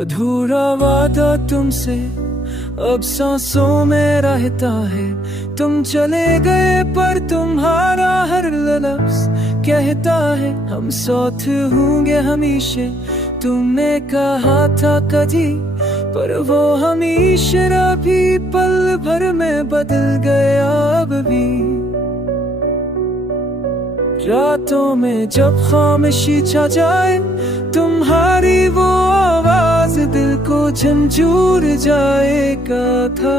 अधूरा वादा तुमसे अब सांसों में रहता है। तुम चले गए पर तुम्हारा हर लफ्ज कहता है हम साथ होंगे हमेशा। तुमने कहा था कभी पर वो हमेशा भी पल भर में बदल गया। अब भी रातों में जब खामोशी छा जाए तुम्हारी वो आवाज दिल को झंझूर जाएगा था।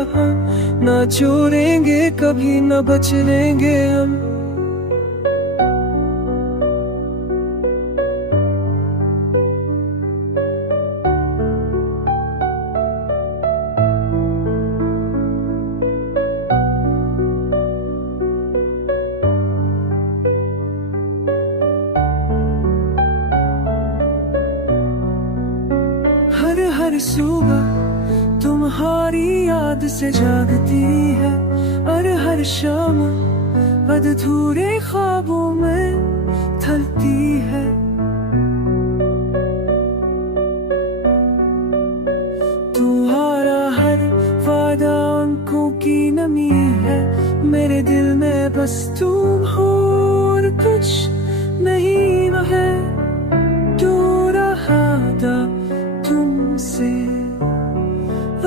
ना छोड़ेंगे कभी न बचलेंगे हम। हर सुबह तुम्हारी याद से जागती है और हर शाम अधूरे ख्वाबों में ढलती है। तुम्हारा हर वादा आंखों की नमी है। मेरे दिल में बस तुम हो और कुछ नहीं है। दूर रहा तुमसे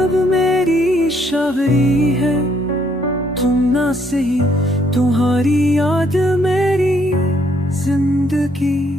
अब मेरी शायरी है। तुम ना सही तुम्हारी याद मेरी जिंदगी।